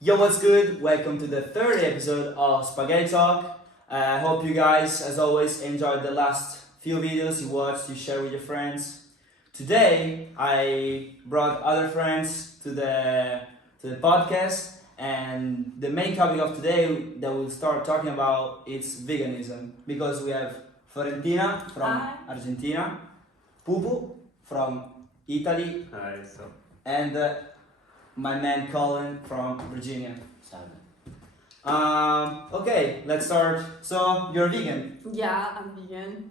Yo, what's good? Welcome to the third episode of Spaghetti Talk. I hope you guys, as always, enjoyed the last few videos you watched, you share with your friends. Today, I brought other friends to the podcast, and the main topic of today that we'll start talking about is veganism, because we have Florentina from Hi. Argentina, Pupu from Italy, Hi, and my man Colin from Virginia. Simon. Okay, let's start. So, you're vegan. Yeah, I'm vegan.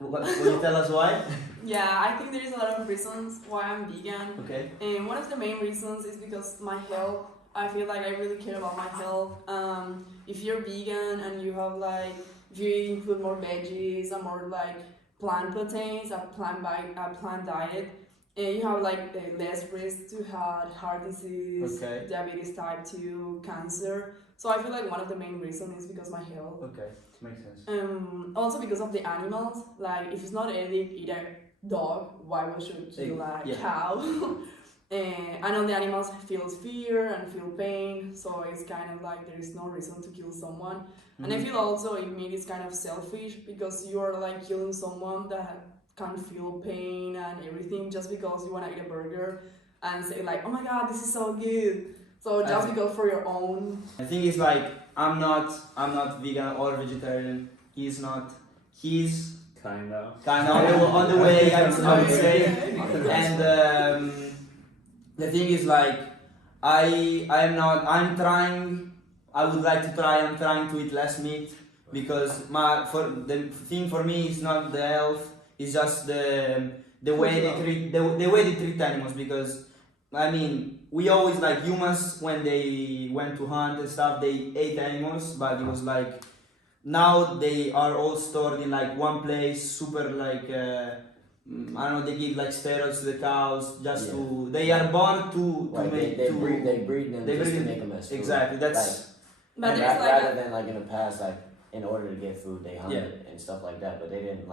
Will you tell us why? Yeah, I think there is a lot of reasons why I'm vegan. Okay. And one of the main reasons is because my health. I feel like I really care about my health. If you're vegan and you have if you include more veggies and more plant proteins, a plant diet, and you have less risk to have heart disease, Okay. diabetes type 2, cancer. So I feel like one of the main reasons is because my health. Okay, makes sense. Also because of the animals, if it's not ethic, eat a dog, why we should kill a Yeah. cow? And I know the animals feel fear and feel pain, so it's kind of like there is no reason to kill someone. And I feel also in me it's kind of selfish because you're killing someone that can feel pain and everything just because you want to eat a burger and say oh my god, this is so good. So just because for your own. The thing is I'm not vegan or vegetarian. He's not. He's kind of. kind of on the way, I would say. And the thing is I'm trying. I would like to try. I'm trying to eat less meat because the thing for me is not the health. It's just the way they way they treat animals. Because I mean, we always humans when they went to hunt and stuff, they ate animals, but it was now they are all stored in one place, super I don't know, they give steroids to the cows just to they are born to make they to breed them they just breed to make them as food. exactly that's But And there's rather than in the past, in order to get food, they hunted Yeah. and stuff like that, but they didn't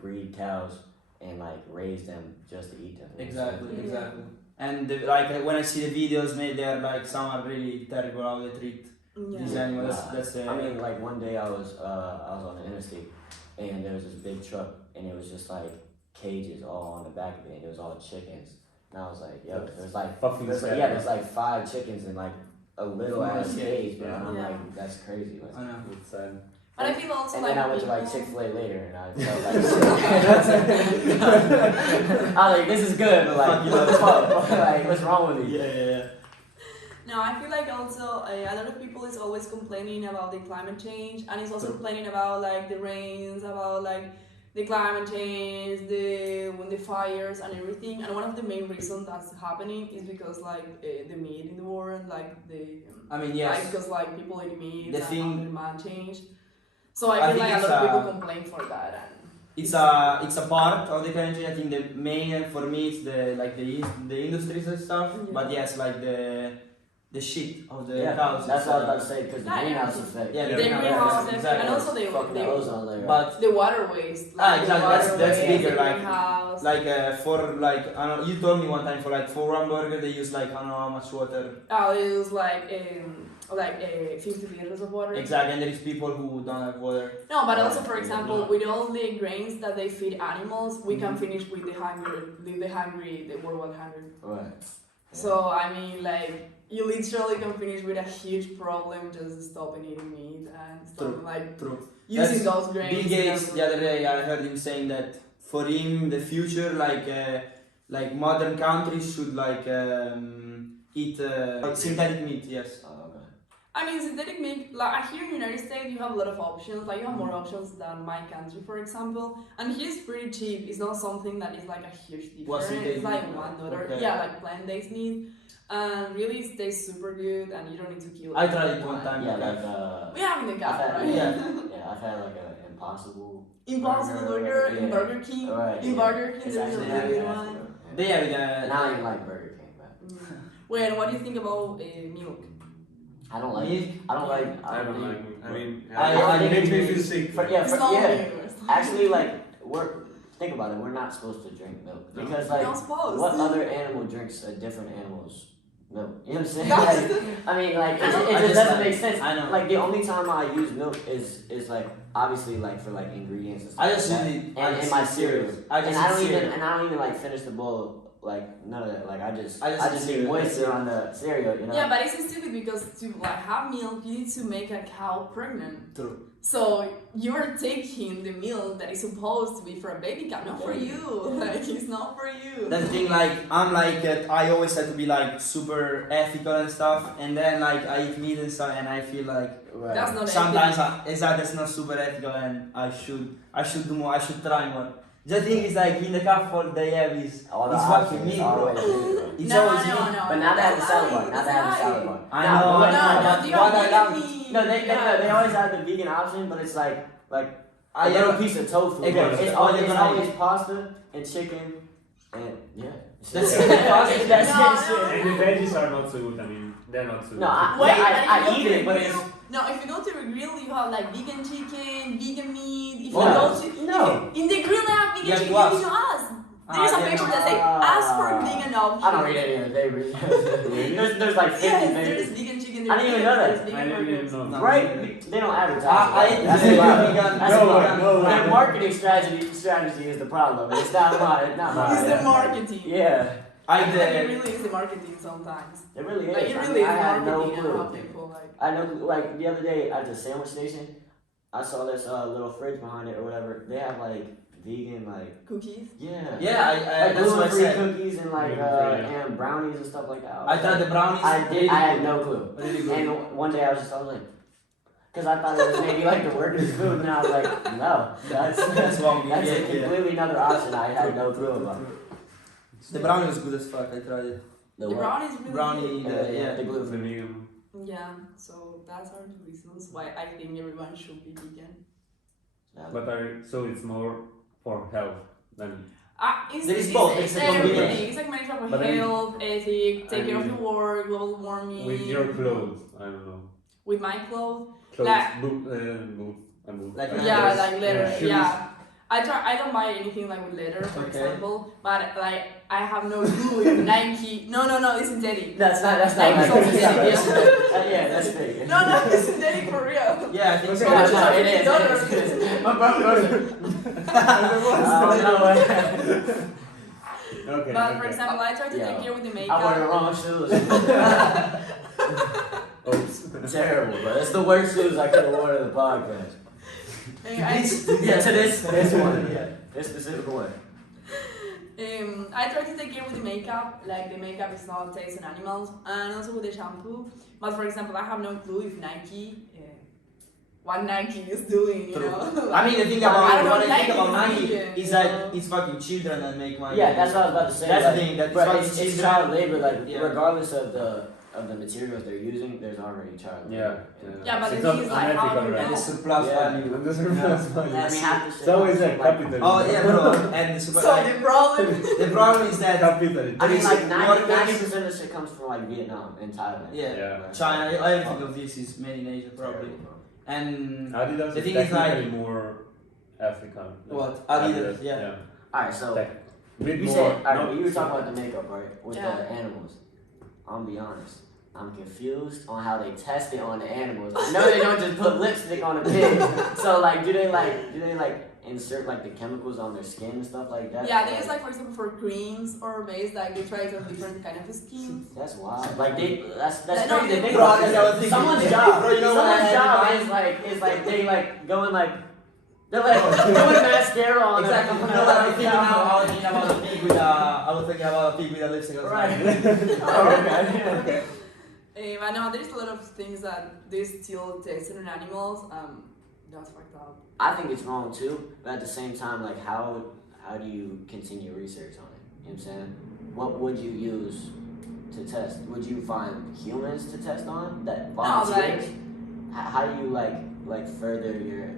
breed cows and raise them just to eat them. exactly Yeah. exactly. And when I see the videos, maybe they are some are really terrible how they treat these animals. That's the I mean, one day I was on the interstate and there was this big truck and it was just cages all on the back of it and it was all chickens. And I was yo, there's 5 chickens in a little ass cage, bro. And I'm Yeah. that's crazy. I know. It's But I feel also And then I went to people- Chick-fil-A later and I felt I was this is good, but fuck, what's wrong with me? Yeah. No, I feel also a lot of people is always complaining about the climate change, and it's also True. complaining about the rains, about the climate change, the fires and everything. And one of the main reasons that's happening is because the meat in the world, I mean, yes. because people eat meat The and thing- demand change. So I I feel think a it's lot of people complain for that. And It's a part of the country. I think the main for me is the industries and stuff. Yeah. But yes, the shit of the Yeah, cows. that's what I was about to say, because the Yeah, greenhouse yeah. effect. Yeah, the greenhouse greenhouse effect, effect, exactly. and also Fucking the the ozone layer. But the water waste. exactly. The That's water bigger. waste, the greenhouse. For I don't know. You told me one time for one burger they use I don't know how much water. They use 50 liters of water. Exactly, and there is people who don't have water. No, but also for Yeah. example, with all the grains that they feed animals, we can finish with the worldwide hunger. Right. So I mean, you literally can finish with a huge problem just stopping eating meat and True. stopping True. using That's those grains. Bill Gates the other day I heard him saying that for him the future modern countries should eat synthetic meat. Yes. Oh, okay. I mean, synthetic meat, here in the United States, you have a lot of options. You have more options than my country, for example. And here it's pretty cheap. It's not something that is a huge difference. What's synthetic It's meat? $1. Okay. Yeah, plant-based meat. And really it tastes super good and you don't need to kill I tried it one anyone. time. Yeah, We have in the I've cafe, had, right? Yeah. I've had an Impossible Impossible Burger in yeah. Burger King. Right, In yeah. Burger King, It's there's a actually really really good nasty, one. bro. They have it. And I don't even like Burger King, but Wait, what do you think about milk? I don't like Milk? I don't like I don't like it. I mean, I it makes me think- feel sick. It's not milk. Actually, think about it. We're not supposed to drink milk because You're not supposed. what other animal drinks a different animal's milk. You know what I'm saying? That's Like, I mean, like I know. it I just just doesn't like- make sense. I know. Like the only time I use milk is like obviously like for like ingredients and stuff. I just like that. really- I and just my eat cereal. cereals. I just and eat I don't cereal. even like finish the bowl. Like none of that. Like I just I just eat need cereal. moisture on the cereal. You know. Yeah, but it's stupid because to like have milk, you need to make a cow pregnant. True. So you're taking the milk that is supposed to be for a baby cow, not for you. Like it's not for you. That's the thing, like, I'm like, I always had to be like super ethical and stuff, and then like I eat meat and stuff, and I feel like Right. That's not sometimes ethical. that's not super ethical, and I should do more, I should try more. The thing is like in the cup for they have is All the it's options, fucking meat, always bro. meat. It's no, always no, meat. no. But now they have the that's salad bar. lying, Now they have the that's salad lying. bar. I Nah, know, but I like- know. No, But do what you I have love- vegan meat? No, they Yeah. always have the vegan option, but it's like a I little know. piece of tofu. Exactly. It's always pasta and chicken and yeah. That's it. That's No, it. no. And the veggies are not so good. I mean, they're not so No, good. Wait, I eat it, but it's no. If you go to the grill, you have like vegan chicken, vegan meat. If Oh, you go to no. in the grill, they have vegan Yeah, chicken. you ask. You ask. There's a yeah. picture that say ask for vegan options. I don't read any of the favorites. there's like 50 Yes, there's favorites. vegan chicken. I didn't even know that. There's I vegan didn't even burgers. know. No. Right? They don't advertise. I it. ate That's the the problem. vegan. That's the problem. No, Their marketing strategy is the problem. It's not mine. Not It's mine. the marketing. Yeah, I Like, did. it really is the marketing sometimes. it really is. Like it I really mean, is I had no marketing and clue. how people like. I know, like the other day at the sandwich station, I saw this little fridge behind it or whatever. They have like vegan, like Cookies. yeah, Yeah, like that's what I gluten-free said. cookies and like Gluten-free, yeah. and brownies and stuff like that. I tried the brownies. I did. I had no clue. Really good. And one day I was like, because I thought it was maybe like the workers' food, and I was like, no, that's wrong. that's Yeah, a completely another option I had no clue about. The brownie was good as fuck. I tried it. The what? brownie is really Brownie, good. yeah. the gluten The free. vegan. Yeah, so that's our reasons why I think everyone should be vegan. But so it's more for health than. There is both, it's a everything. combination. It's like management of But then- health, ethic, take I care of mean, the world, global warming. With your clothes, I don't know. With my clothes. Clothes, Like- boots, and boots. Like Yeah, leathers. like leather. shoes. Yeah. I don't buy anything like with leather, for Okay. example. But like I have no clue if Nike. No, it's synthetic. That's not Like, right. it's also synthetic. Yeah, that's fake. No, it's synthetic for real. Yeah, I think so. Okay. No, it is. My brother goes. No way. Okay. But okay. for example, I try to Yeah. take care with the I wore the makeup. wrong shoes. Oops. Terrible, bro. It's the worst shoes I could have worn to the podcast. Yeah, to this one. Yeah. This specific one. I try to take care with the makeup. Like the makeup is not taste on animals, and also with the shampoo. But for example, I have no clue if Nike. What Nike is doing, you True. know? I mean, the thing I about don't know, what I think about Nike Nike is vegan, is you that know? it's fucking children that make money. Yeah, that's what I was about to say. That's like, the thing. That's bro, fucking it's children. child labor. Like Yeah. regardless of the materials they're using, there's already child labor. Yeah, but It's the thing not is like how unethical, do you right? And the know? surplus Yeah. value. And this is reverse value. I mean, half the shit. It's always like like, capitalism. Oh yeah, bro. And the super. So the problem. the problem is that Capitalism. I mean, like What- 90% of shit comes from like Vietnam and Thailand. yeah, Yeah. China. Everything of this is made in Asia probably. Terrible, bro. And Adidas The is thing is, like- technically more ethical. What? Adidas, yeah. Alright, so Tech. Bit you more. said no, you were talking about the makeup, right? With Yeah. the animals. I'm gonna be honest. I'm confused on how they test it on the animals. I know they don't just put lipstick on a pig. So like, do they like insert like the chemicals on their skin and stuff like that? Yeah, they use like for example for creams or base, like they try to have different kind of skins. That's wild. Like that's No, crazy to think bro, about. that's what I was thinking. Someone's Bro, job, you know what I someone's had in job mind? is like they like going like they're like doing mascara on them. Exactly. You know what I'm thinking now? I was thinking about a pig with a. I was thinking about a pig with a lipstick. I was Right. like, Oh, okay. Okay. I know there's a lot of things that they still tested on animals. That's fucked up. I think it's wrong too, but at the same time, like how do you continue research on it? You know what I'm saying? What would you use to test? Would you find humans to test on that volunteers? How do you like further your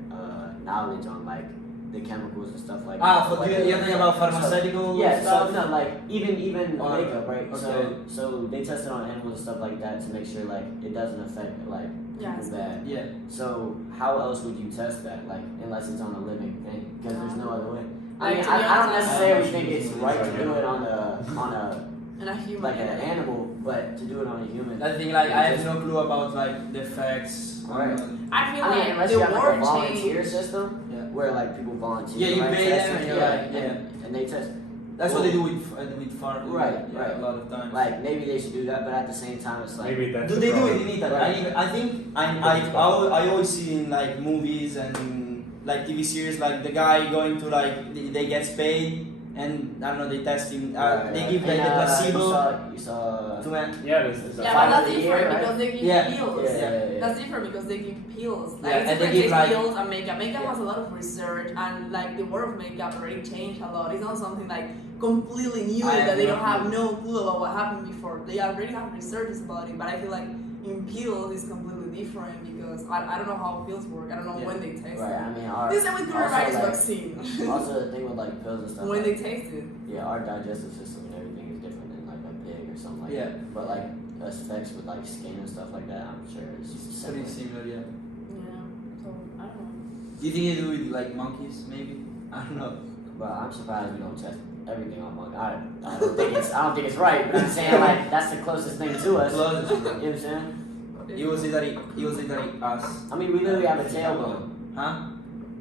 knowledge on like the chemicals and stuff like that? for you're thinking about pharmaceutical Yeah, stuff? so no, like even Oh, makeup, right? okay. So they tested on animals and stuff like that to make sure like it doesn't affect like Yeah. people bad. Yeah. So how else would you test that? Like unless it's on a living thing, because there's no other way. I Like, mean, to be I don't honest, necessarily I- think it's right to do it on a And a human. like an animal But to do it on a human, I think like I have no clue about like the effects. Alright. I feel I mean, like unless the you have like a world volunteer changed. system Yeah. where like people volunteer. Yeah, you right, pay them test and it, you're like, yeah. and they test. That's what they do with farm. Right, yeah, right. A lot of times. Like maybe they should do that, but at the same time, it's like Maybe that's Do the they do problem. it in Italy? Right. I think I always see in like movies and like TV series like the guy going to like they gets paid and I don't know they test him they give like the placebo You saw to man. Yeah, this is Yeah, but Final that's year, different right? because they give Yeah. pills. Yeah. That's different because they give pills. Like Yeah, it's and they different give, take like- pills and makeup. Makeup has a lot of research and like the world of makeup already changed a lot. It's not something like completely new I that they have don't no have clue. no clue about what happened before. They already have researches about it, but I feel like in pills it's completely different because I don't know how pills work. I don't know Yeah. when they test right. I it. mean, our This is with also, coronavirus like, vaccine. also the thing with like pills and stuff. when like, they taste it. yeah, our digestive system and everything is different than like a pig or something like Yeah. that. But like effects with like skin and stuff like that, I'm sure it's It's pretty similar. similar, yeah. Yeah. So I don't know. Do you think they do it with like monkeys maybe? I don't know. But I'm surprised we don't test everything on monkeys. I don't think it's right, but I'm saying like that's the closest thing to us. Close. You know what I'm saying? He was literally us. I mean, we literally have a tailbone. Huh?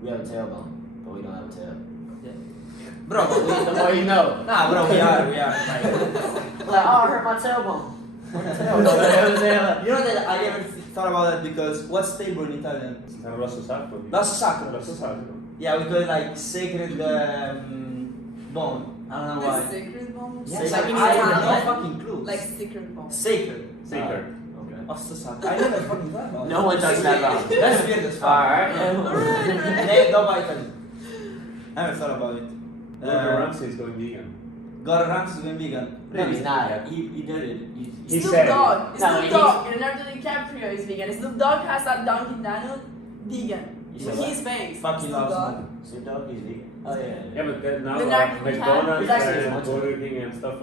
We have a tailbone, but we don't have a tail. Bro, The more you know. nah bro we are like Like, oh, I hurt my tailbone. What tailbone? You know what I'm saying? Like, you know that I never thought about that because what's table in Italian? Rosso sacro. Rosso sacro. Rosso sacro. Yeah, we call it like sacred bone. I don't know why. Like secret bones? Yes, like in I have no Italian? fucking clue. Like secret bones. sacred. Sacred. okay. Osso sacro. I never fucking thought about it. No one talks that about. That's weird as fuck. Alright. Don't buy Italy. I never thought about it. Gordon Ramsay is going vegan. Gordon Ramsay is going vegan. No, he's not. He did it. He Snoop said it. Dogg. No, Snoop Dogg. Leonardo DiCaprio is vegan. Snoop Dogg has that Dunkin' Donut vegan. You said He's famous. Fucking Snoop love Dogg. Snoop Dogg, he's vegan. Oh yeah. Yeah, but then now Leonardo McDonald's He's actually and much- Burger King and stuff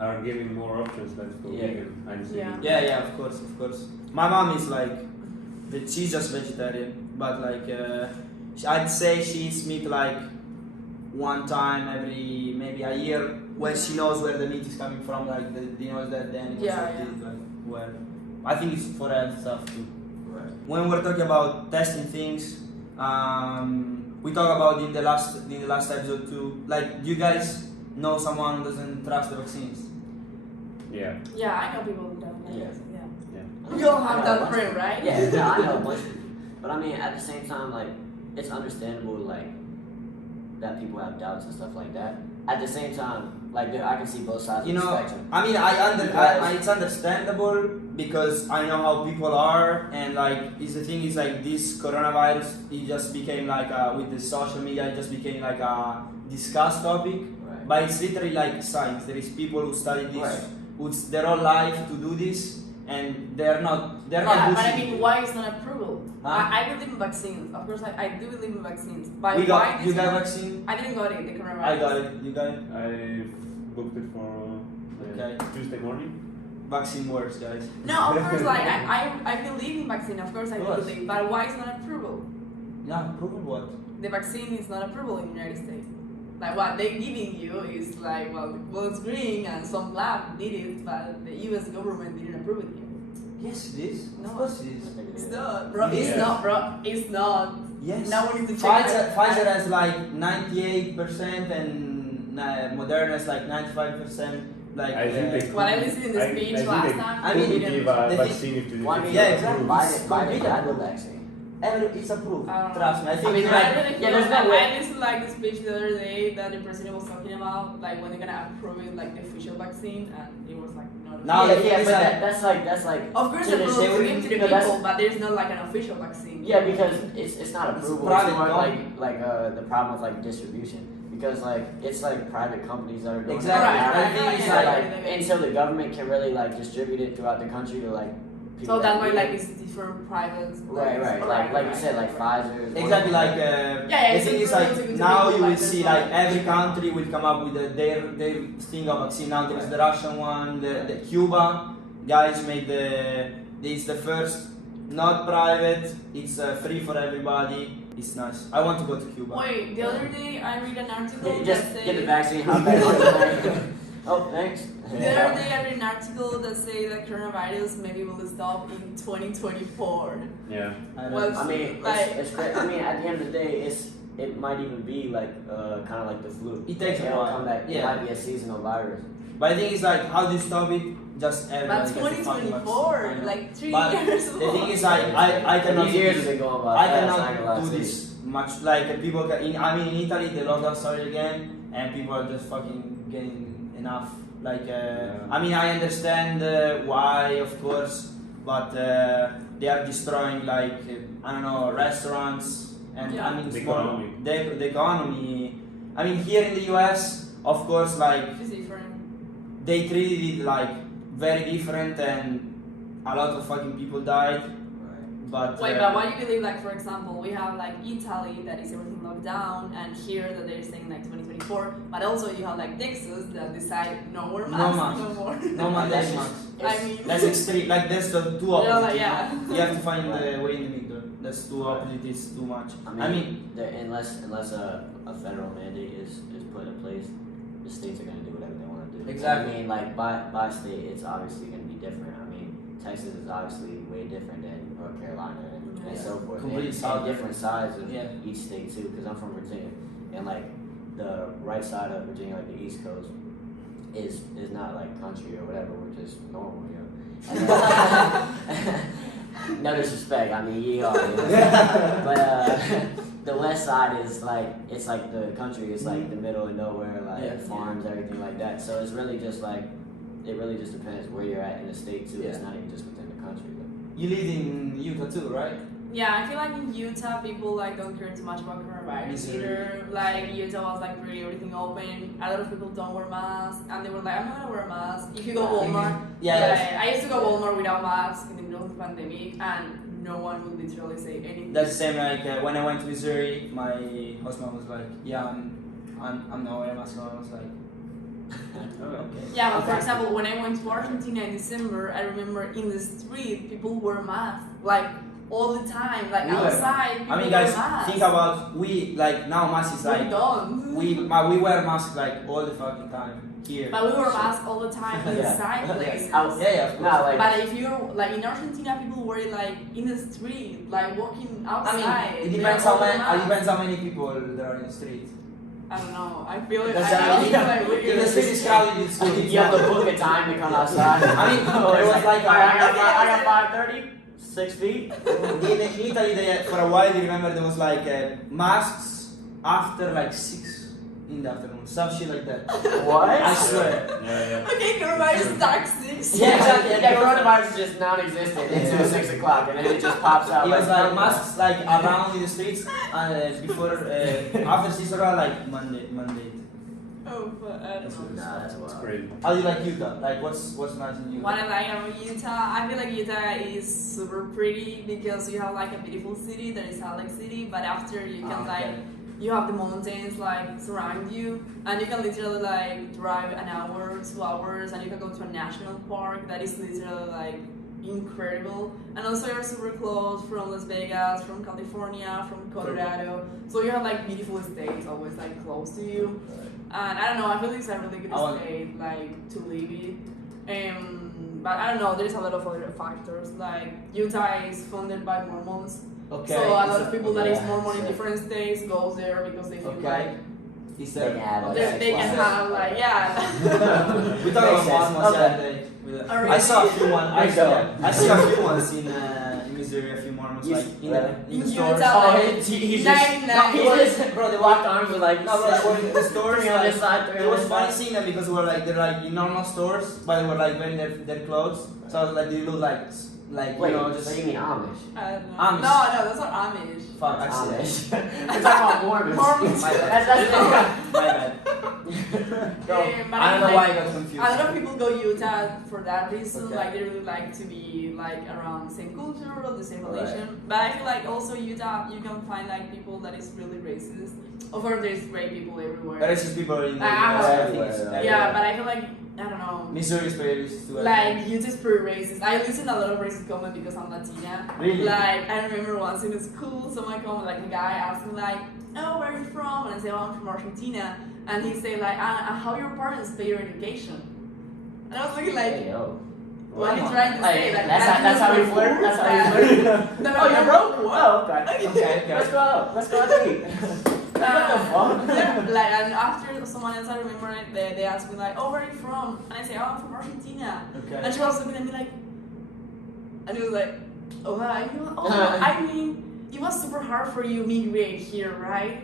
are giving more options. Let's go Yeah. vegan. And Yeah. Yeah, of course. My mom is like, she's just vegetarian, but like, I'd say she eats meat like one time every maybe a year when she knows where the meat is coming from, like you know that the animals Yeah, that yeah. eat, like where. I think it's for health stuff too. Right. When we're talking about testing things, we talk about in the last episode too. Like, do you guys know someone who doesn't trust the vaccines? Yeah. Yeah, I know people who don't. Like Yeah. this, yeah. Yeah. You all have I know a that bunch friend, of- right? Yeah, no, I know a bunch of people. But I mean, at the same time, like, it's understandable, like, that people have doubts and stuff like that. At the same time, like, I can see both sides You of the know, spectrum. I mean, it's understandable because I know how people are, and like, the thing is like this coronavirus, it just became like with the social media, it just became like a discussed topic. Right. But it's literally like science. There is people who study this, Right. who's their whole life to do this, and they're not Yeah, bullshitting. but I mean, why is not approval? Huh? I believe in vaccines. Of course, I do believe in vaccines. But We why got you this got one- vaccine. I didn't got it. The coronavirus. I got it. You got it. I booked it for Okay. Tuesday morning. Vaccine works, guys. No, of course, like I believe in vaccine. Of course, I Of course. believe. But why is not approval? Yeah, prove what? The vaccine is not approval in the United States. Like what they're giving you is like, well, it's green and some lab did it, but the U.S. government didn't approve it yet. Yes, it is. No. Of course it is. It's not, bro. It It's is. not, bro. It's not. Yes. Now we need to check. Pfizer has like 98% and Moderna is like 95%. Like I think they Well, I listened in the speech last time. I mean, we could didn't- give a the thing- vaccine if Well, I mean, Yeah, exactly. Biden had the vaccine. it's approved. I don't know. Trust me. I think I mean, like, I really feel there's like no way- I listened like the speech the other day that the president was talking about, like when they're gonna approve it, like the official vaccine, and it was like no. Now yeah, the thing yeah, is but like- that's like. Of course, to the the- rules they to would- give to the because that's- people, but there's not like an official vaccine. Yeah, because it's not approval. private It's more company. like the problem with like distribution. Because like it's like private companies that are doing Exactly. it. Right, I right, think right, it's So, right, like- right, right. until the government can really like distribute it throughout the country to like people. So that's why need it. like it's different private. Right, right. Like you said, like Pfizer. is one exactly of like them. Yeah, the it's thing is improved like to now people you will like see this like one. every country will come up with their thing of vaccine. Now there's the Russian one, the Cuba guys made it's the first not private. It's free for everybody. It's nice. I want to go to Cuba. Wait, the other day I read an article Yeah, that just said get the vaccine. Hop back on the plane. Oh, thanks. The other day I read an article that say that coronavirus maybe will stop in 2024. Yeah. Well, I mean, like, it's great. I mean, at the end of the day, it might even be like kind of like the flu. It takes a It'll while. come back. Yeah. It might be a seasonal virus. But I think it's like, how do you stop it? Just but everybody gets the fucking 2024, vaccine. like 3 But years the thing old. is, I cannot. These years have been going by I fast, cannot not gonna lie do to you. this much. Like people, in Italy, the lockdown started again, and people are just fucking getting enough. Like, I mean, I understand why, of course, but they are destroying like I don't know, restaurants and Yeah. I mean The small- economy. the economy. I mean, here in the US, of course, like It's different. they treated it like very different, and a lot of fucking people died. But Wait, but why do you believe, like, for example, we have like Italy that is everything locked down, and here that they're saying like 2024, but also you have like Texas that decide no more masks, masks. no more. no man, that's I mean, that's extreme. Like that's the two Yeah, opposites. like, yeah. You have to find the way in the middle. That's two opposites. It's too much. I mean, unless a federal mandate is put in place, the states are gonna do whatever they want to do. Exactly. I mean, like by state, it's obviously gonna be different. I mean, Texas is obviously way different than North Carolina and so forth. Completely and southern. different sides of Yeah. each state too. Because I'm from Virginia, and like the right side of Virginia, like the East Coast, is not like country or whatever. We're just normal, you know. No disrespect. I mean, yeehaw. You know? But the west side is like it's like the country. It's like the middle of nowhere, like Yeah. farms, everything like that. So it's really just like it really just depends where you're at in the state too. It's Yeah. not even just within the country. You live in Utah too, right? yeah, I feel like in Utah people like don't care too much about coronavirus Missouri. either. Like Utah was like pretty everything open. A lot of people don't wear masks, and they were like, I'm not gonna wear a mask. If you go Walmart, Yeah, I used to go Walmart without mask in the middle of the pandemic, and no one would literally say anything. that's the same. Like when I went to Missouri, my host mom was like, "Yeah, I'm not wearing a mask." I was like, "Okay." Yeah, but for example, when I went to Argentina in December, I remember in the street people wear masks like all the time, like We wear- outside. People I mean, wear guys, masks. think about we like now masks is We like don't. we wear masks like all the fucking time here. But we wear masks all the time Yeah. inside places. Yeah, of course. Not like But if you're like in Argentina, people wear it like in the street, like walking I outside. mean, it They depends have how all the many. It masks. depends how many people there are in the street. I don't know. I feel it. That's I how- feel like weird. If the street is crowded, it's good. you have to book a time to come outside. I mean, Oh, there it's was like all right, I got 5:30, 6 feet. in Italy, for a while, you remember there was like masks after like 6 in the afternoon, some shit like that. What? I swear. Yeah. Okay, coronavirus dark 6. Yeah, exactly. Yeah, coronavirus is just non-existent until 6 o'clock, and then it just pops out. It was like masks like around in the streets before after 6 o'clock, like Monday. Oh, but I don't know. Nah, that's It's wild. crazy. How do you like Utah? Like what's nice in Utah? What I like about Utah, I feel like Utah is super pretty because you have like a beautiful city that is Salt Lake City, but after you can like you have the mountains like surround you, and you can literally like drive an hour, 2 hours, and you can go to a national park that is literally like incredible. And also you're super close from Las Vegas, from California, from Colorado, so you have like beautiful states always like close to you. And I don't know, I feel it's a really good state like to live in. But I don't know, there's a lot of other factors. Like Utah is funded by Mormons. Okay. So a lot of people that is Yeah, Mormon in sure. different states goes there because they feel Okay. like Is They there? can have, like, they can sex have like yeah. We talked Makes about sense. Mormons the Okay. other day. Already? I saw a few ones. There you go. I saw a few ones in Missouri. A few Mormons You like s- in In the stores. Utah, Oh, like, he's 99. just, bro, the locked arms are like, No, bro, like, in the stores, 3 on like, this side, 3 it on was this funny side. seeing them because they're like in normal stores, but they were like wearing their clothes. So I was like, they look like Wait, you know, just so you mean Amish? I don't know. Amish. No, that's not Amish. fuck. Actually, Amish. We're talking about Mormons. Mormons. My bad. That's My bad. But I don't know why I got confused. A lot of people go Utah for that reason. Okay. Like they really like to be like around the same culture or the same Right. religion. But I feel like also Utah, you can find like people that is really racist. Of course, there's great people everywhere. There is just people in the Ah, US, I think everywhere, it's yeah. everywhere. Yeah, but I feel like I don't know. Missouri is very racist too. I Like think. Utah's pretty racist. I listen a lot of racist comment because I'm Latina. Really? Like I remember once in school, someone comment like a guy asked me like, "Oh, where are you from?" And I say, "Oh, I'm from Argentina." and he said like, how your parents pay your education? And I was looking like, Hey, yo. what are you trying to say? Like, That's how we flirt. That's how we flirt. No, Oh, you're broke? What? Oh, okay. Okay. Let's go out. Let's go out to eat. What the fuck? Like, and after someone else, I remember it, they asked me like, oh, where are you from? And I say, oh, I'm from Argentina. Okay. And she was looking at me like, and he was like, oh, hi. I mean, it was super hard for you immigrate here, right?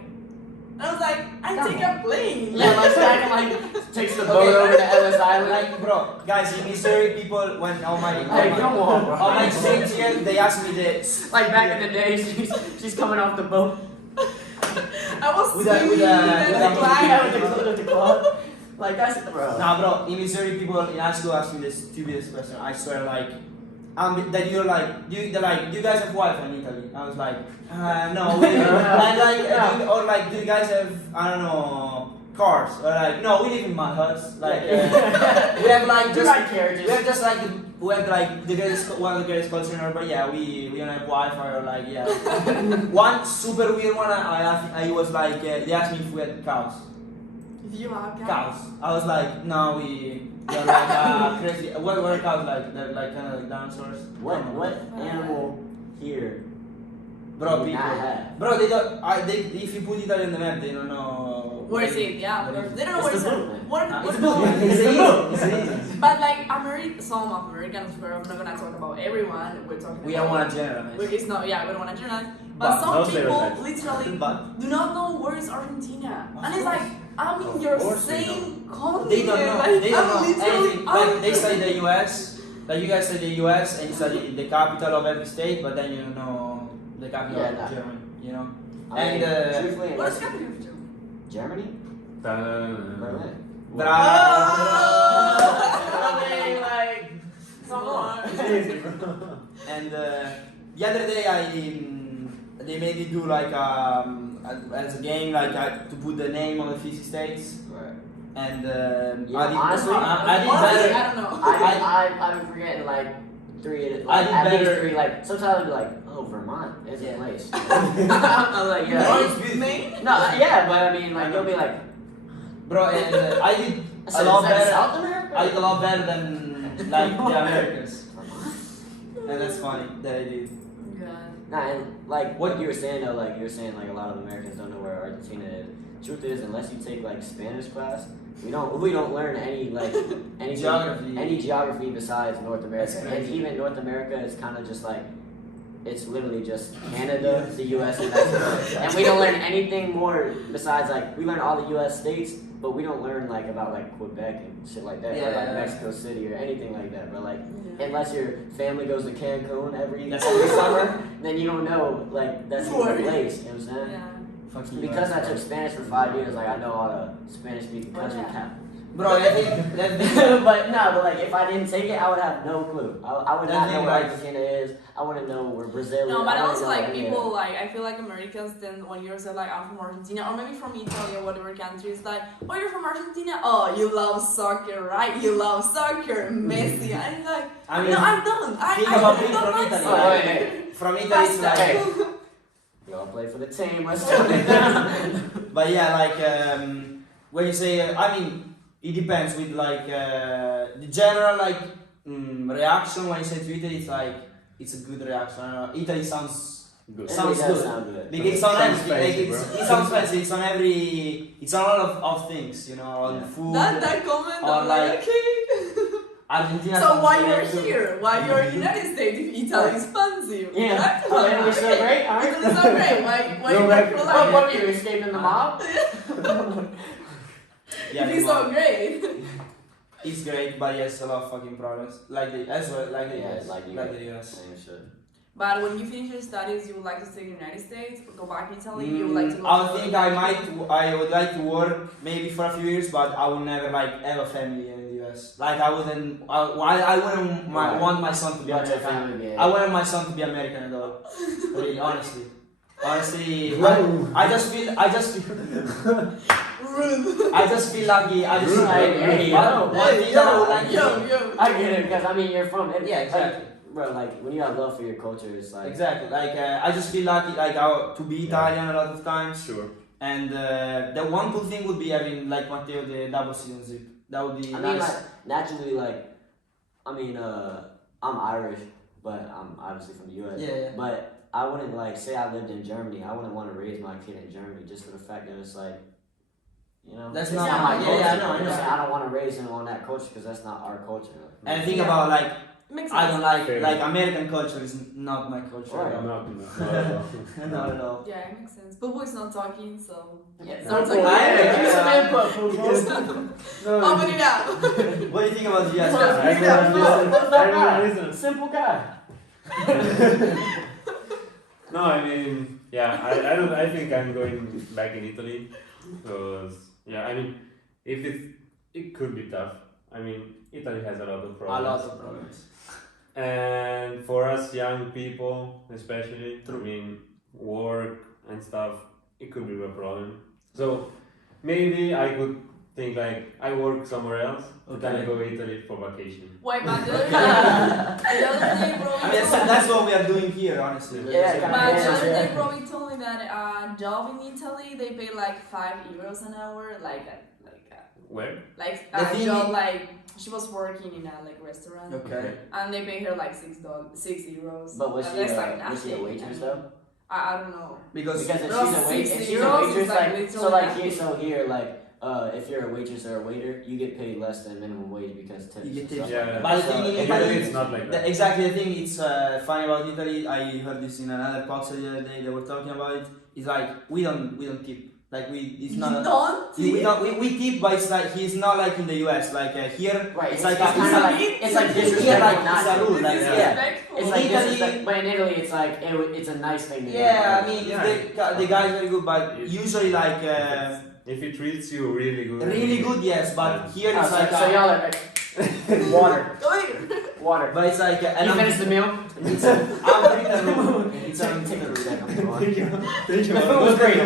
And I was like, I take a plane. Yeah, like Stack like takes the boat over to Ellis Island. Like, bro, guys, in Missouri, people when all my Come on, bro. all my exchange here, they ask me this. Like back in the day, she's coming off the boat. I was With a- swimming with a- in with a- the line. Yeah, with the club. Like that's bro. Nah, bro, in Missouri, people in high school ask me this stupidest question. I swear, like, that you're like, they're like, do you guys have Wi-Fi in Italy? I was like, no. We don't. And like, or like, do you guys have, I don't know, cars? Or like, no, we live in mud huts. Like, we have like just, Right carriages. we have just like, we have like the greatest, one of the greatest culture in Europe. But yeah, we don't have Wi-Fi or like, yeah. One super weird one, I was like, they asked me if we had cows. You are Cows. I was like, no, they're like crazy. What are cows like? They're like kind of like dinosaurs. What animal here? Bro, do you people. not have? Bro, they don't. If you put Italy on the map, they don't know. Where is it? Yeah, they don't know where It's it's the boat, at. man. It's blue. It's easy. But like some Americans, we're not gonna talk about everyone. We're talking. We about, don't want to generalize. It's not. Yeah, we don't want to generalize. But But some no people stereotypes. literally But do not know where is Argentina, Of and it's course. like I'm in Of your course they same continent. they don't know. Like, They don't know I'm literally anything. Like they study the U.S. Like you guys study the U.S. and you study the capital of every state, but then you know the capital Yeah, of nah. Germany. You know. I mean, And, truthfully, What is unless happening with you? Germany, Berlin. Bravo. I mean, like, come on. And the other day, they made me do like as a game, like to put the name on the 50 states, Right. and Yeah, I did. honestly, I did Honestly, better. I don't know. I've been forgetting like three. I Like, did at better. least three. Like sometimes I'll be like, oh, Vermont is Yeah. a place. I'm like, No, yeah. it's beautiful. Maine? No, yeah, but I mean, like you'll be like, Bro, and I did so a lot is that better. South America? I did a lot better than like the Americans, and that's funny that I did. Yeah. Nah, and like what you were saying though, like you were saying like a lot of Americans don't know where Argentina is. Truth is, unless you take like Spanish class, we don't learn any like any geography besides North America. That's And crazy. even North America is kind of just like it's literally just Canada, the U.S. and Mexico, and we don't learn anything more besides like we learn all the U.S. states, but we don't learn like about like Quebec and shit like that, or like Yeah. Mexico City or anything like that. But like unless your family goes to Cancun every That's every true. summer, then you don't know like that's even Word. a place. You know what I'm saying? Yeah. Fucking Because US, I bro. took Spanish for 5 years, like I know all the Spanish speaking country Yeah. capitals. Bro, I think that But no, but like if I didn't take it, I would have no clue. I would That not know thing, where like- Argentina is. I wouldn't know where Brazil is. No, but I wouldn't also know like any of people that. like I feel like Americans then when you say like I'm from Argentina or maybe from Italy or whatever country, it's like, oh, you're from Argentina, oh, you love soccer, right? You love soccer, Messi. And it's like, I mean, no, I don't. think I about don't being from like Italy. soccer. Oh, wait, from Italy, it's like. Hey. Y'all play for the team. Let's tone it down. But yeah, like when you say, I mean, it depends. With like the general like reaction when you say to Italy, it's like it's a good reaction. I don't know. Italy sounds Good. Sounds It does good. sound good. like it's on Sounds everything. fancy, Like bro. it sounds fancy. It's on every. It's on a lot of things. You know, on Yeah. food. That comment, Or I'm like, like- okay. Argentina. So sounds why very you're good. here? Why you're in United States if Italy is fancy? Yeah. Right? Oh, Italy's so great. All right. Italy's so great. Why you You're back like, for what life? were you escaping the mob? Yeah, If it's so great. it's great, but yes, a lot of fucking problems. Like the as well, like the Yeah, US, like the US. Same shit. But when you finish your studies, you would like to stay in the United States or go back to Italy? You would like to go I to think I would like to work maybe for a few years, but I would never like have a family in the US. Like I wouldn't Right. want my son to be Got your American. family being. I wanted my son to be American at all. Really, honestly. Honestly, I just feel rude. I just feel lucky. I just Rude, like bro. hey, I don't know. One thing that I would like to do- Yo. I get it because I mean you're from it. Yeah, exactly. Bro, like when you have love for your culture, it's like Exactly. Like I just feel lucky, like to be Italian a lot of times, Sure. And the one cool thing would be having like Matteo the double citizenship. That would be I mean, nice. like, naturally, like, I mean, I'm Irish, but I'm obviously from the U.S. Yeah. But I wouldn't, like, say I lived in Germany, I wouldn't want to raise my kid in Germany just for the fact that it's like, you know, That's it's not my my- culture. yeah, I know. I don't want to raise him on that culture because that's not our culture. And think Yeah. about like Makes I don't sense. like American culture is not my culture. Right. at all. Not Not at all. Yeah, it makes sense. But boy's not talking, so Yeah. sounds Oh, like yeah. Give me some input, fool. open it up. What do you think about the US? Simple guy. No, I mean, yeah, I don't. I think I'm going back in Italy because yeah, I mean, if it could be tough. I mean, Italy has a lot of problems. A lot of problems. And for us young people, especially, I mean, work and stuff, it could be a problem. So maybe I could think like I work somewhere else, then I go to Italy for vacation. Wait, but the other day, bro, I mean, that's what we are doing here, honestly. Yeah, but kinda. the other day, bro, he told me that job in Italy they pay like €5 an hour, Where? a thing job is- like she was working in a restaurant, Okay. and they pay her like €6. But was And she, that's like was she a nothing. waitress though? I don't know. Because Because if Bro, she's a waitress, if she's a €6 waitress, is like like so, literally like nothing. here, like if you're a waitress or a waiter, you get paid less than minimum wage because tips. You get and tips. stuff Yeah. like that. But the thing So, in In Italy, Italy, it's not like that. exactly the thing it's funny about Italy. I heard this in another podcast the other day. They were talking about it. It's like we don't tip. Like it's not. You don't? We tip, but it's like he's not like in the US. Like here, right, it's like it's kind of like it's like Here, disrespectful like, not it's a to. rule, like, Disrespectful. It's In like Italy- disrespect, but in Italy, it's like it's a nice thing to do. yeah. I mean, Yeah. the guys very good, but usually like If he treats you really good. really good, yes. But here Oh, it's so, like so y'all are water, Go here. water. but it's like You finished the meal? It's an unwritten rule. It's Take an take a second. Come on. Thank you. The food was great.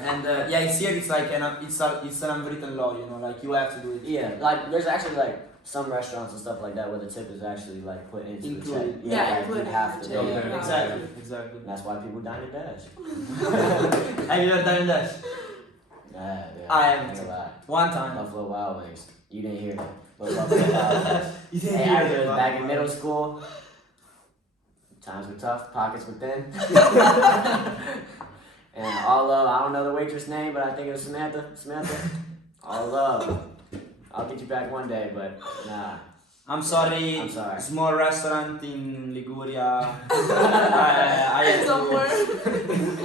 and yeah, it's here. It's like it's an unwritten law. You know, like you have to do it. Yeah, like there's actually like some restaurants and stuff like that where the tip is actually like put into the Included. check. Yeah, like, included you have in to. the do check. it. Yeah. Exactly. That's why people dine and dash. Have you ever done that? Yeah, I haven't. Ain't a lie. One time. Buffalo Wild Wings. You didn't hear that. But Buffalo Wild Wings. You didn't Hey, hear I that, was huh? back in middle school. Times were tough, pockets were thin. And all love, I don't know the waitress name, but I think it was Samantha. All love. I'll get you back one day, but nah. I'm sorry. I'm sorry. Small restaurant in Liguria. It's somewhere.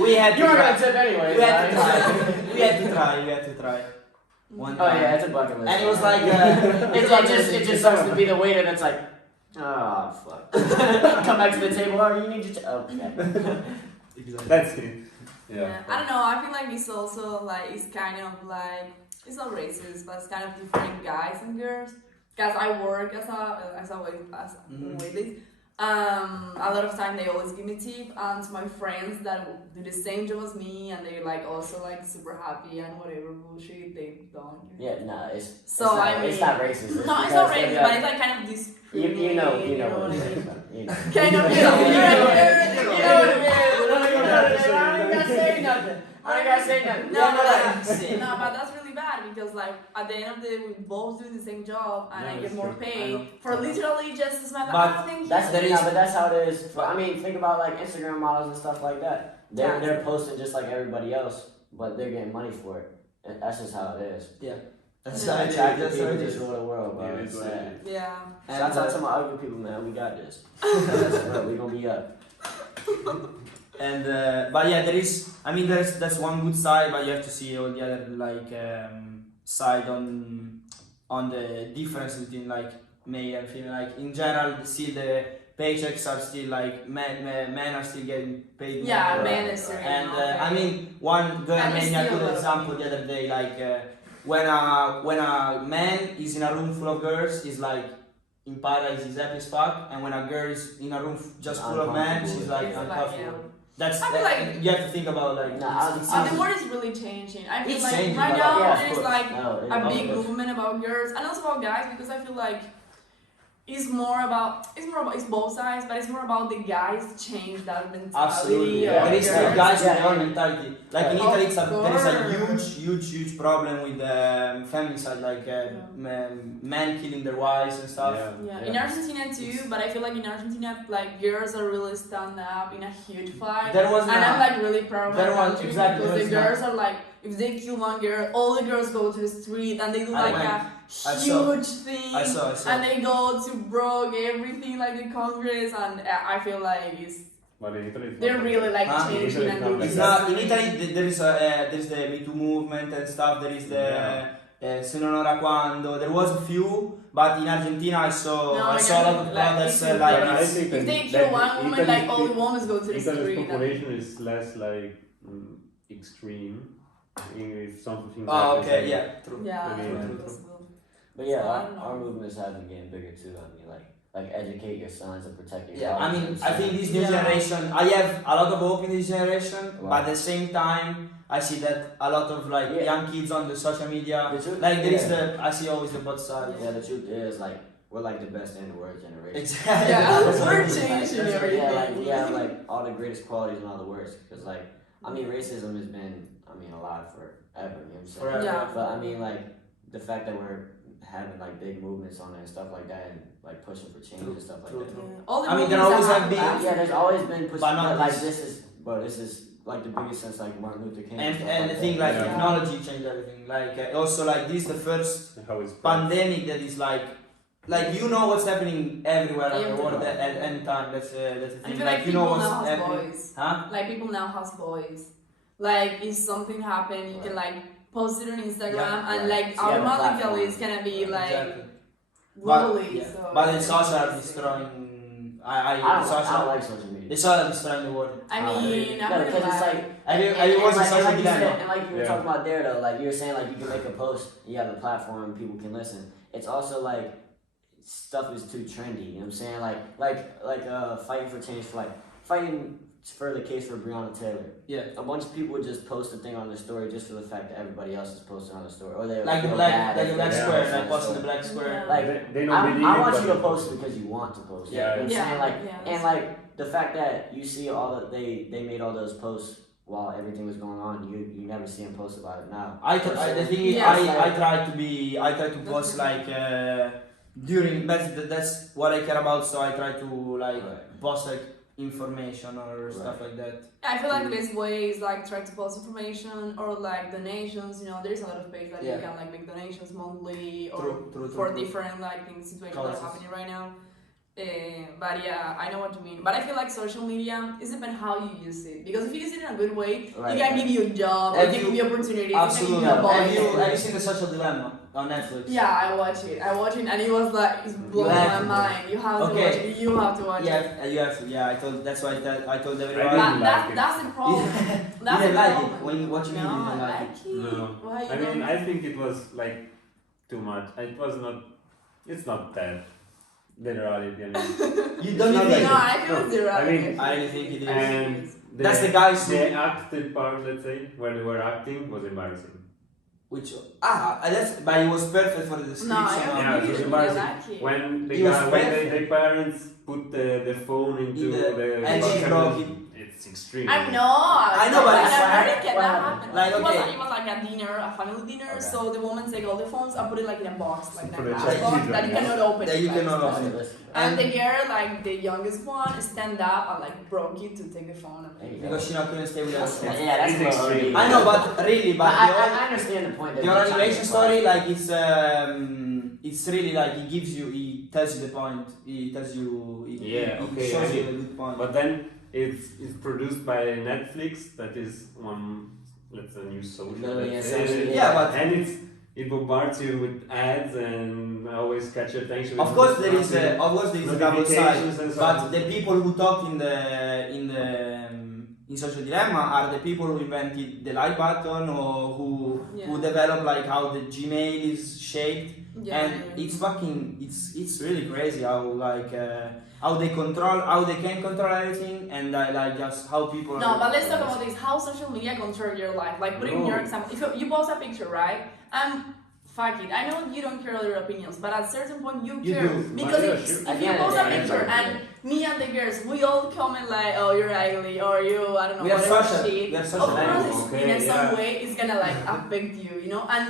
We had to You were try. gonna tip anyway. We had to try. We had to try. One Oh time. yeah, it's a bucket list. And it was like it just sucks to be the waiter that's like, oh fuck. Come back to the table. Oh, you need your okay. exactly. That's it. Yeah. Yeah. I don't know. I feel like it's also like it's kind of like it's not racist, but it's kind of different guys and girls. Because I work as a waitress. A lot of time they always give me tip, and my friends that do the same job as me, and they're like also like super happy and whatever bullshit they don't. Yeah, nah, it's So, it's not, I mean- it's not racist. It's No, it's because not they're racist, like- but it's like kind of this. you know what it what I is. mean. You know. Kind of, You know what it is. you You know know what what it it is. is. I ain't gotta say nothing. I ain't gotta say nothing. No, Yeah, but no, but that's really bad because like at the end of the day we both doing the same job and Yeah, I get that's more true. I pay know. for literally just to smell. But Thank you. That's There yeah, is- but that's how it is. I mean, think about like Instagram models and stuff like that. Yeah. They're posting just like everybody else, but they're getting money for it. And that's just how it is. That's Yeah. how it is. Attractive That's how people it just is. rule the world, bro. Yeah, It's it's what it sad. Yeah. And, Shout out to my ugly people, man. We got this. Bro, we gonna be up. And but yeah, there is. I mean, that's one good side, but you have to see all the other like side on the difference between like male and female. Like in general, still the paychecks are still like men are still getting paid. Yeah, more. man is really And not I mean, one girl And made it's me a still good a- example the other day. Like when a man is in a room full of girls, is like in paradise, he's happy as fuck, and when a girl is in a room just full of men, she's like It's like, uncomfortable. yeah. That's I feel like- you have to think about like Nah, it's The easy. world is really changing. I feel It's like changing right a lot, now yeah, of there's course. like No, a Of big course. movement about girls and also about guys because I feel like it's both sides, but it's more about the guys change that mentality. Absolutely, Yeah. there is girls. guys with Yeah. their own mentality. Like in Of Italy, there is a course. huge problem with the feminicide, like men killing their wives and stuff. Yeah, Yeah. in Argentina too, but I feel like in Argentina, like girls are really stand up in a huge fight. There was And I'm like really proud of my there was- country exactly, because the there was girls are like, if they kill one girl, all the girls go to the street and they do I like went. a I saw. huge thing. I saw. And they go to broke everything like the Congress, and I feel like But in Italy, it's they're not really like Huh? changing and doing It's Yeah. not in Italy. There is the Me Too movement and stuff. There is the Se non ora quando. There was a few, but in Argentina I saw No, I in saw a lot of Argentina, like, protests. if Like But I it's- think if they that kill one woman, Italy's like all the pe- women go to the Italy's street. population is less like extreme. If something. oh, happens, okay, like- yeah, true. Yeah, I mean, possible. But yeah, So, I don't know. our movements have been getting bigger too. I mean, like educate your sons and protect your Yeah, I daughters mean, and I stuff. think this new Yeah. generation, I have a lot of hope in this generation, Wow. but at the same time, I see that a lot of like Yeah. young kids on the social media, The truth- like there is yeah. I see always the bad side. Yeah, the truth is like we're like the best and the worst generation. Exactly. Yeah, That's what we're it is. changing That's what- everything. Yeah, like we have like all the greatest qualities and all the worst. Because like I mean, racism has been alive forever. You know what I'm saying? Forever. Yeah. But I mean, like the fact that we're having like big movements on it and stuff like that, and like pushing for change and stuff like True, that. true. Yeah. All the I mean, there movements always that have been- happened. Yeah, there's always been pushing. But not like this. this is like the biggest since like Martin Luther King. And stuff and the like thing that. like Yeah. technology changed everything. Like also like this is the first How it's pandemic that is like you know what's happening everywhere in the Everywhere. world at any time. That's the I thing. feel Like like you know people what's now has happening. voice. Huh? Like people now has voice. Like if something happened, you can like post it on Instagram, Yeah, and right. like So you have a automatically platform. it's gonna be like Exactly. globally. yeah. So But the social are destroying. I don't like social media. The social are destroying the world. I mean, No, I'm because gonna it's lie. like Have you watched the social like you dilemma? said, and like you were Yeah. talking about there though, like you were saying like you can make a post, you have a platform, people can listen. It's also like stuff is too trendy. You know what I'm saying? Like fighting for change, for like fighting for the case for Breonna Taylor. Yeah. A bunch of people would just post a thing on their story just for the fact that everybody else is posting on the story, or they Like the feel black, bad like if the black they Yeah. square, post on like the posting the story. black square. Yeah. Like they don't believe I it, want but you to they post because you want to post. Yeah. You know what I'm Yeah, saying? Like yeah. and like the fact that you see all that they made all those posts while everything was going on, you never see them post about it now. The thing is, Yeah. I try to post like during that's what I care about. So I try to like Right. post like information or stuff like that. I feel like the best way is like try to post information or like donations. You know, there's a lot of pages that Yeah. you can like make donations monthly or True, for true. different like things, situations that Causes. are happening right now. But yeah, I know what you mean. But I feel like social media is depend how you use it. Because if you use it in a good way, Right. it can give you a job, Have it can you- give you opportunities, Absolutely. it can give Have you a you voice. seen the Social Dilemma on Netflix? Yeah, I watch it, and it was like it's blowing have my to. mind. You have to Okay. watch it. You have to watch it. Yeah, you have to. Yeah, I told. That's why I told everyone. didn't That, like it. that's the problem. You That's didn't the like it problem. when you watch me. No, You I didn't like like it. it. No. Why you I mean, don't? I think it was like too much. It was not. It's not that. The reality. I mean, You don't It's not even. No, like I feel zero. I mean, I really think it is. and That's the guys who- The acted part, let's say, when they were acting, was embarrassing. Which that's but it was perfect for the No, description. I Yeah, don't it was really embarrassing. like it. When He was perfect. the parents put the phone into the and she bucket, broke it. it's extreme. I know. I know, but in it's America what that happened? happened. Like, okay. It was like a dinner, a family dinner. Okay. So the woman take all the phones and put it like in a box, like For that the glass child box children, that you yeah. cannot open. That you like, cannot stuff. open. And the girl, like the youngest one, stand up and like broke it to take the phone. There you go. Because she not couldn't stay with us. Yeah, that's It's a little extreme. OD. I know, but really, But but I understand the point. That the you're trying to animation make story, across. like it's really like it tells you the point. It tells you. Yeah, It okay, shows I you mean, the good point. But then it's produced by Netflix. That is one, let's say, new social. No, yeah, let's social, say. yeah, but And it bombards you with ads and always catch your attention. of course there is a double side. notifications and so But on. the people who talk in Social Dilemma are the people who invented the like button or who Yeah. develop like how the Gmail is shaped. Yeah. And it's fucking it's really crazy how like how they can control everything and like just how people No, but let's talk about this. How social media control your life. Like putting No. your example. If you post a picture, right? And fuck it. I know you don't care other opinions, but at a certain point you You care. do. Because Yeah, if, sure. if At the you end of post the a day, picture everybody- and me and the girls, we all comment like, oh, you're ugly, or you, I don't know, We are whatever social. shit. We are Of social course, animals. it's, Okay, in some yeah. way, it's gonna like affect you, you know? And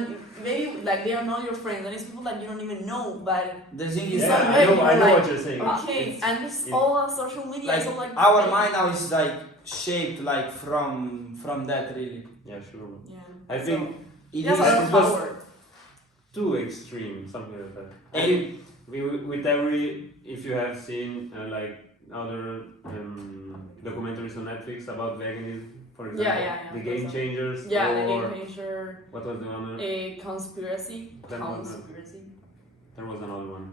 maybe like they are not your friends, and it's people that you don't even know, but The thing is, Some Yeah, way I know you're like, what you're saying. okay, It's- and it's it- all on social media, like, so like our mind now is like shaped like from that really. Yeah, sure. Yeah. I think It Yes, is- I it was- power. too extreme, something like that. I And- think with every, if you have seen like other documentaries on Netflix about veganism, for example, Yeah, the for Game example. Changers, Yeah, the or game changer, what was the one? a conspiracy. That one, Conspiracy. There was another one.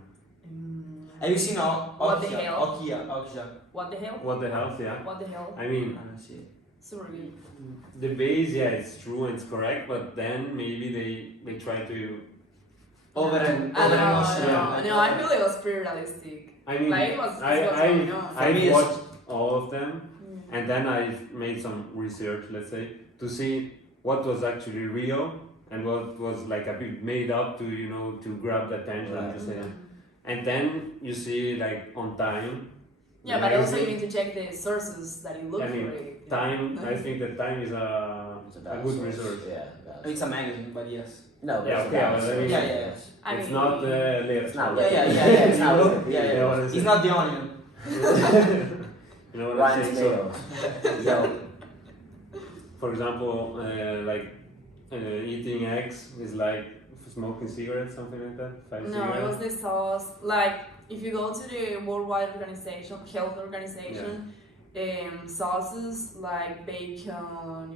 Have you seen What the Okja? hell? Okja. What the hell? What the hell? Yeah. What the hell? I mean, I don't see it. Super good. the base, yeah, it's true and it's correct, but then maybe they try to. Over and I over know, emotional. I know. I feel it was pretty realistic. I mean, Like, it was going on. For me, I it's- watched all of them, and then I made some research, let's say, to see what was actually real and what was like a bit made up to, you know, to grab the attention and to say. And then you see like on Time. Yeah, but also you need to check the sources that you look I mean, for it. Time. I think that Time is a valid good source. resource. Yeah, valid It's a magazine, but yes. No, but Yeah, it's a okay, valid but I source. mean- Yeah, yeah, I It's mean, not It's not Yeah, yeah, Wikipedia. yeah, yeah. It's not Yeah, Wikipedia. yeah, You know what I'm He's saying? not the onion. You know what I'm Rotten saying? So, Tomatoes. Yo, for example, eating eggs is like smoking cigarettes, something like that. 5 no, it cigarettes. was the sauce. Like, if you go to the Worldwide Organization, Health Organization, sauces like bacon,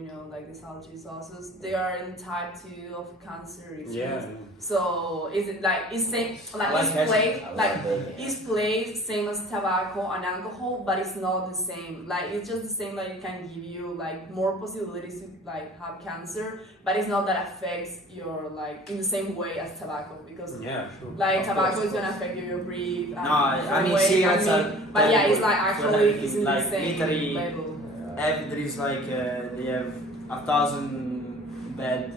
you know, like the salty sauces, they are in type 2 of cancer issues. Yeah. So is it like it's same like I like it's ketchup. placed I like love bacon. it's placed same as tobacco and alcohol, but it's not the same. Like it's just the same. Like it can give you like more possibilities to like have cancer, but it's not that affects your like in the same way as tobacco because Yeah, sure. like Of tobacco course, is gonna affect your breathe. No, I mean, way, cigarettes are but yeah, it's like terrible for actually everything. it's in Like, the same literally, level. There is like they have 1,000 bad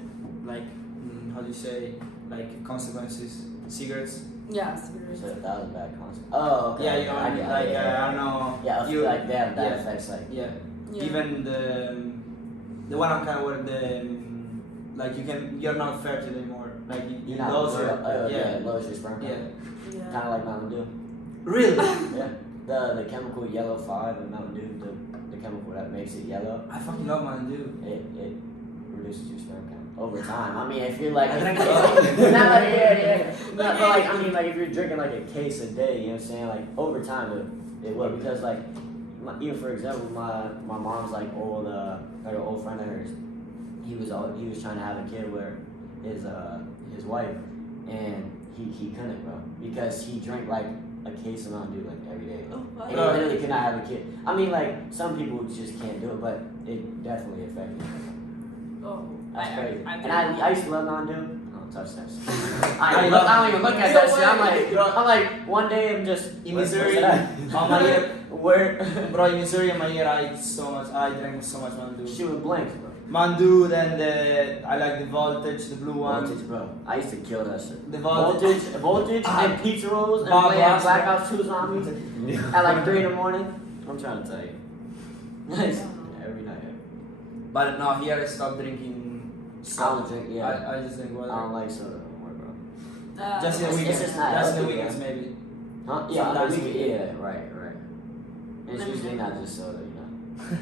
like how do you say like consequences. Cigarettes. Yeah, so seriously. that was a bad concept. Oh, okay. Yeah, you know, I get it, like yeah. I don't know. Yeah, you, like they have bad yeah. effects, like Yeah. Yeah. Even the one I'm kind of where like you're not fertile anymore. Like you're it not lowers your it lowers your sperm count. Yeah. Yeah. Kind of like Mountain Dew. Really? Yeah, the chemical yellow 5 in Mountain Dew, the chemical that makes it yellow, I fucking love Mountain Dew. it reduces your sperm count over time. I mean, if you're like, I drink not like but like I mean, like if you're drinking like a case a day, you know what I'm saying? Like over time, it will because like even for example, my mom's like an old friend of hers. He was trying to have a kid with his wife, and he couldn't, bro, because he drank like a case of Mountain Dew like every day. Oh, And he wow. literally could not have a kid. I mean, like, some people just can't do it, but it definitely affected me. Oh, That's crazy. I And I used to love Mountain Dew. I don't touch that shit. I I don't even look at that shit. Bro. I'm like, one day I'm just In where's Missouri, that? on my year, Where? bro, in Missouri, in my year, I drank so much Mountain Dew. Shit with blanks, bro. Mountain Dew, then I like the Voltage, the blue one. Voltage, bro. I used to kill that shit. The Voltage. Voltage, and pizza rolls, and Bob playing Ross, Black bro. Ops 2 zombies at like 3 in the morning. I'm trying to tell you. Every night. But no, here I stopped drinking I soda. don't drink, yeah. I just drink water. I don't like soda no more, bro. Just in the It's weekends. just not Just in the healthy, weekends, man. maybe. Huh? Yeah, on the Sometimes weekend, we- yeah, right. And it's usually not just soda, you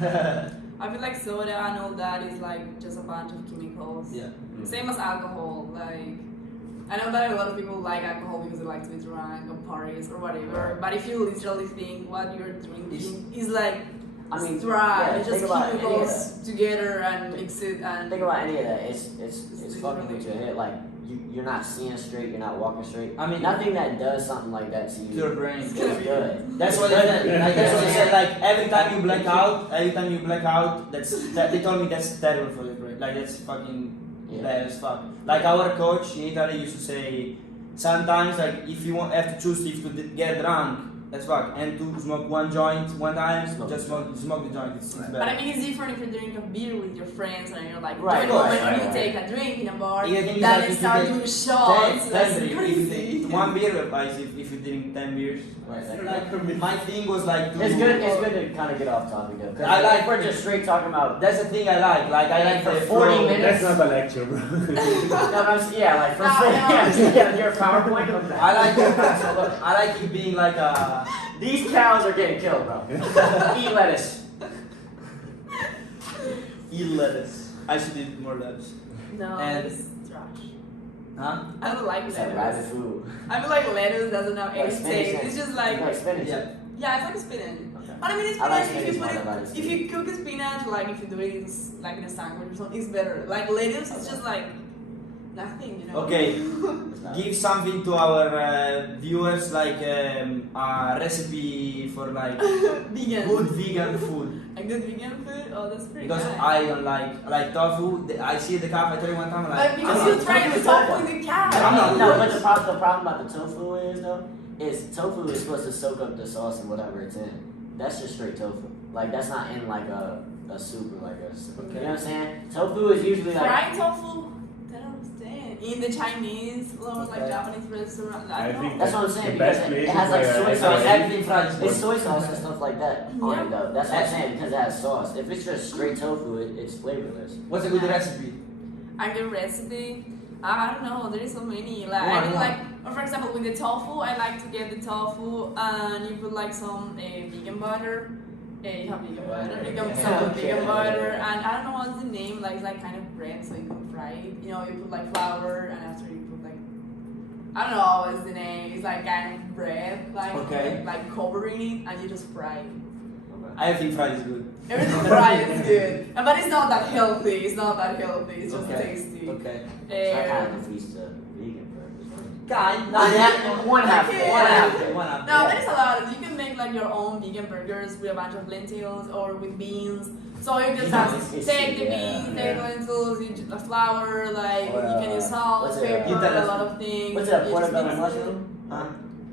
know. I feel like soda and all that is like just a bunch of chemicals. Yeah. Same as alcohol. Like I know that a lot of people like alcohol because they like to be drunk or parties or whatever. But if you literally think what you're drinking is like I mean, dry, yeah, it's just think about any of chemicals that. together and mix it and Think about any of that. It's fucking with your head. Like you're not seeing straight, you're not walking straight. I mean, Nothing that does something like that to to you your brain. is good. That's what they said. Like, that's what they said. Like every time you black out, they told me that's terrible for your brain. Like that's fucking bad as fuck. Like our coach in Italy used to say, sometimes like if you have to choose if to get drunk as fuck. And to smoke one joint one time, Smoke just the smoke the joint. It's better. But I mean, it's different if you drink a beer with your friends and you're like, Right, doing right, when right, you right. take a drink in a bar, Yeah, then it's like they if start you doing take shots. That's beers. crazy. One beer advice if you drink 10 beers. Right, Like, my thing was like to, It's good to kind of get off topic though. 'Cause I like- we're just straight talking about. That's the thing I like. Like I like For the 40 flow. minutes. That's not a lecture, bro. No, yeah, like for No, yeah, your PowerPoint. I like I like it being like a. These cows are getting killed, bro. Eat lettuce. Eat lettuce. I should eat more lettuce. No, And- it's trash. Huh? I don't like It's like rabbit lettuce. food. I feel like lettuce doesn't have any Like spinach. taste. It's just like, Like spinach. Yeah. yeah, it's like spinach. Okay. But I mean, it's I like spinach if you spinach put more than it, lettuce. if you cook a spinach, like if you do it in, like in a sandwich or something, it's better. Like lettuce, it's just like nothing, you know. Okay. It's not- Give something to our viewers, like a recipe for like Vegan. good vegan food. A good vegan food? Oh, that's pretty Because nice. I don't like tofu. I see the cup. I tell you one time, But like because I'm you not- try the tofu in the cat. I'm not No, good. but the problem about the tofu is though, is tofu is supposed to soak up the sauce and whatever it's in. That's just straight tofu. Like that's not in like a soup or like a. You know what I'm saying? Tofu is usually like. Fried tofu? I don't understand. In the Chinese or like Okay. Japanese restaurant, I I don't think know. That's what I'm saying, the because best it places has, like, where soy I sauce. ever ate- everything fried is It's good. soy sauce and stuff like that on Yeah. it though. That's what I'm saying because it has sauce. If it's just straight tofu, it's flavorless. What's a good recipe? A good recipe? I don't know. There is so many. Like I One, do one. like, or for example, with the tofu, I like to get the tofu and you put like some vegan butter. You have vegan butter. You can put some Okay. vegan butter, and I don't know what's the name. Like it's like kind of bread, so you can fry it. You know, you put like flour, and after you put like I don't know what's the name. It's like kind of bread, like Okay. like covering it, and you just fry it. I think fried is good. Everything fried is good, but it's not that healthy. It's not that healthy. It's just Okay. tasty. Okay. So that kind of defeats the vegan burgers. right? Kind. One half. Okay. One half. One half. No, there's a lot. You can make like your own vegan burgers with a bunch of lentils or with beans. So you just have to It's- take the yeah, beans, yeah. take the lentils, the flour, like Or, you can use salt, what's it, pepper, you tell a us- lot of things. What's that? You just Portobello mix it. mushroom? Huh?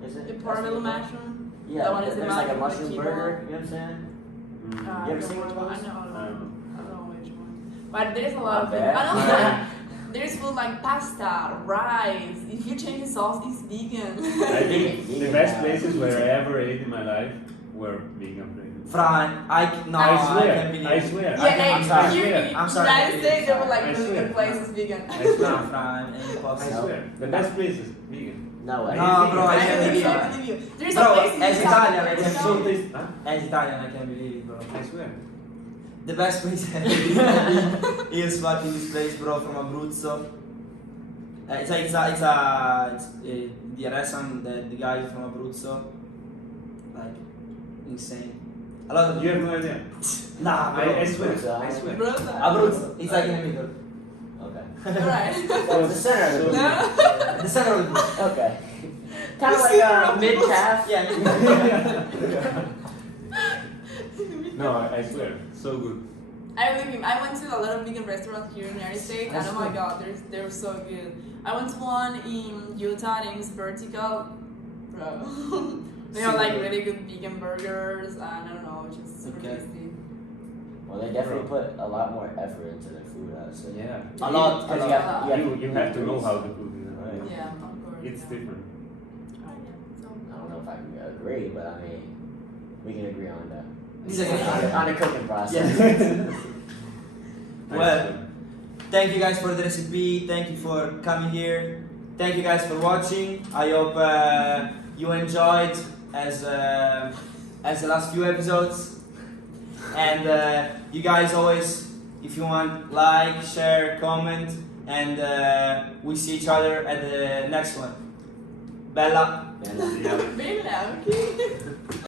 Is it? The portobello mushroom. Yeah, That one is the there's like a mushroom mushroom with burger. You know what I'm saying? Mm. You ever seen one of those? I know. I Um, don't know which one. But there's a lot of Not it. bad. And also, there's food like pasta, rice. If you change the sauce, it's vegan. I think the Vegan, best yeah. places where I ever ate in my life were vegan places. Fried. No, I swear, can't believe I it. swear. Yeah, I'm sorry. here in I'm sorry. United States, they were like I really swear. good places vegan. I swear. No, fried and I impossible. swear. The best places, vegan. No way. No, bro, I can't believe believe you, it. I believe you. There's Bro, a place in as South Italian, I America. can So taste, huh? As Italian, I can't believe it, bro. I swear. The best place ever is fucking this place, bro, from Abruzzo. It's the restaurant, the guy from Abruzzo. Like, insane. A lot of You have no idea. Nah, bro. I swear. Abruzzo. I swear. Brother. Abruzzo. It's like in the middle. Okay. Alright. That's the center of the So- boot. The center of the group. Okay. Kind of You like see a around mid calf. Yeah. No, I swear. So good. I believe him. I went to a lot of vegan restaurants here in the United States, and oh my god, they're so good. I went to one in Utah named Vertical. Bro. They have like really good vegan burgers, and I don't know, just super Okay. tasty. Well, they definitely put a lot more effort into their food, I would say. Yeah. A lot. Because You have to know how to cook it. Right. Yeah, of course. It's yeah. different. Alright, yeah. So, I don't know if I can agree, but I mean, we can agree on that. Yeah. On the cooking process. Well, thank you guys for the recipe. Thank you for coming here. Thank you guys for watching. I hope you enjoyed as the last few episodes. And you guys always, if you want, like, share, comment, and we see each other at the next one. Bella. Yeah. Bella, okay.